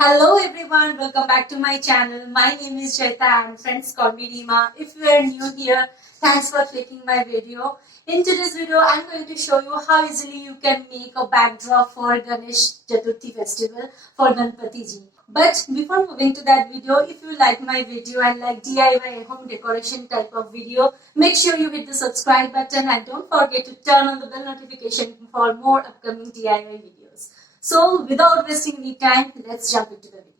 Hello everyone, welcome back to my channel. My name is Jaita and friends call me Rima. If you are new here, thanks for clicking my video. In today's video, I'm going to show you how easily you can make a backdrop for Ganesh Chaturthi festival for Ganpati ji. But before moving to that video, if you like my video and like DIY home decoration type of video, make sure you hit the subscribe button and don't forget to turn on the bell notification for more upcoming DIY videos. So without wasting any time, let's jump into the video.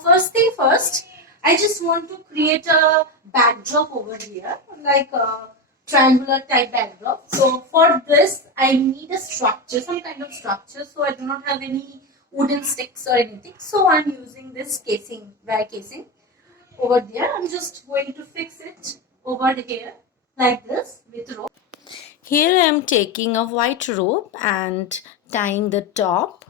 First thing first, I just want to create a backdrop over here, like a triangular type backdrop. So for this, I need a structure, some kind of structure. So I do not have any wooden sticks or anything. So I'm using this casing, wire casing. Over there, I'm just going to fix it over here like this with rope. Here I am taking a white rope and tying the top.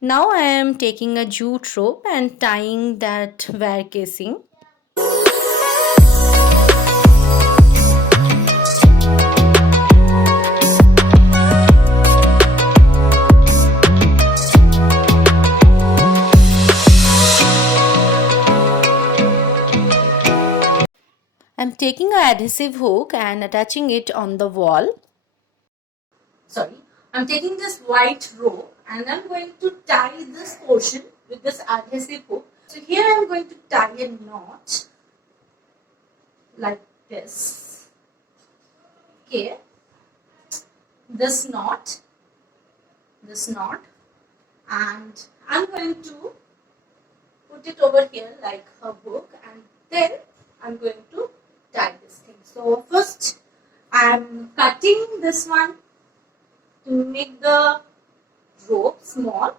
Now I am taking a jute rope and tying that wire casing. I'm taking an adhesive hook and attaching it on the wall. I'm taking this white rope and I'm going to tie this portion with this adhesive hook. So here I'm going to tie a knot like this. Okay, this knot, and I'm going to put it over here like a hook, and then I'm going to tie this thing. So first I'm cutting this one to make the rope small.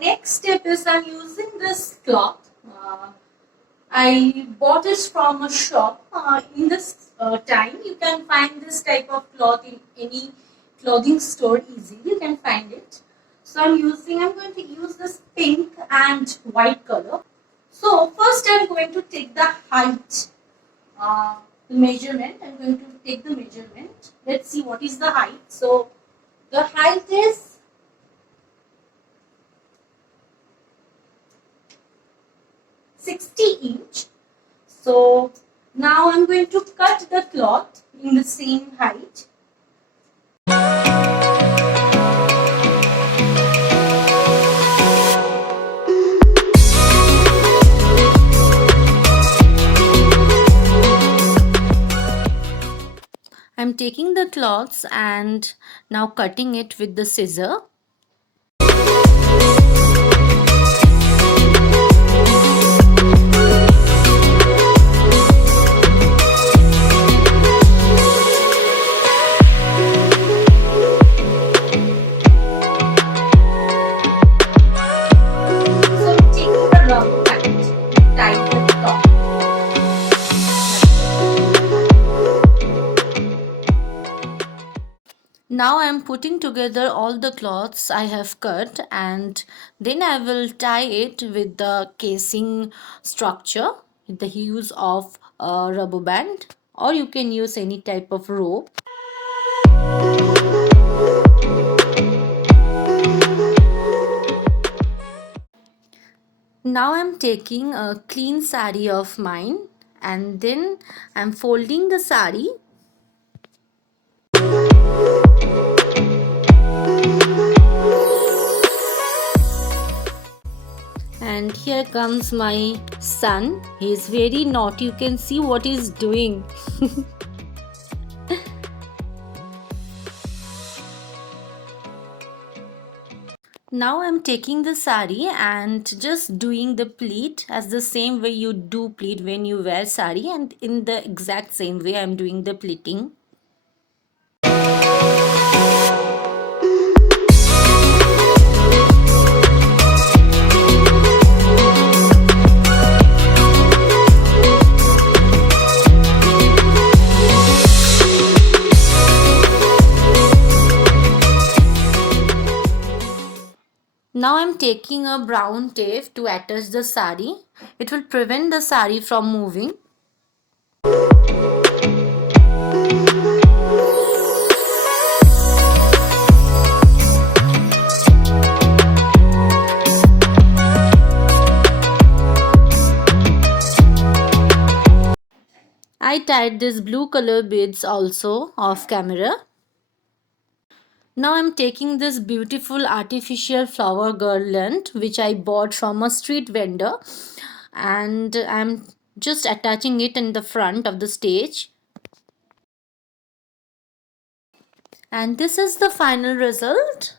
Next step is I'm using this cloth. I bought it from a shop. In this time, you can find this type of cloth in any clothing store easily. You can find it. So I'm going to use this pink and white color. So first I'm going to take the height, the measurement. I'm going to take the measurement. Let's see what is the height. So the height is 60 inch. So now I'm going to cut the cloth in the same height. I'm taking the cloths and now cutting it with the scissor. Now I am putting together all the cloths I have cut, and then I will tie it with the casing structure with the use of a rubber band, or you can use any type of rope. Now I am taking a clean saree of mine and then I am folding the saree. And here comes my son. He is very naughty. You can see what he is doing. Now I'm taking the saree and just doing the pleat as the same way you do pleat when you wear saree, and in the exact same way I'm doing the pleating. Now I'm taking a brown tape to attach the saree. It will prevent the saree from moving. I tied this blue color beads also off camera. Now I'm taking this beautiful artificial flower garland which I bought from a street vendor, and I'm just attaching it in the front of the stage. And this is the final result.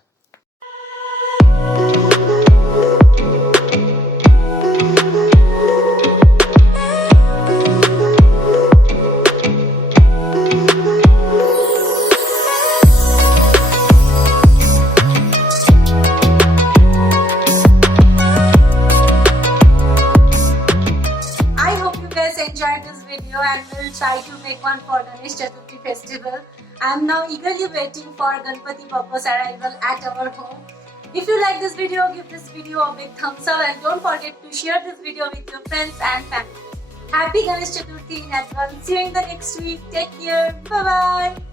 Enjoyed this video and will try to make one for Ganesh Chaturthi festival. I am now eagerly waiting for Ganpati Bappa's arrival at our home. If you like this video, give this video a big thumbs up and don't forget to share this video with your friends and family. Happy Ganesh Chaturthi in advance. See you in the next week. Take care. Bye bye.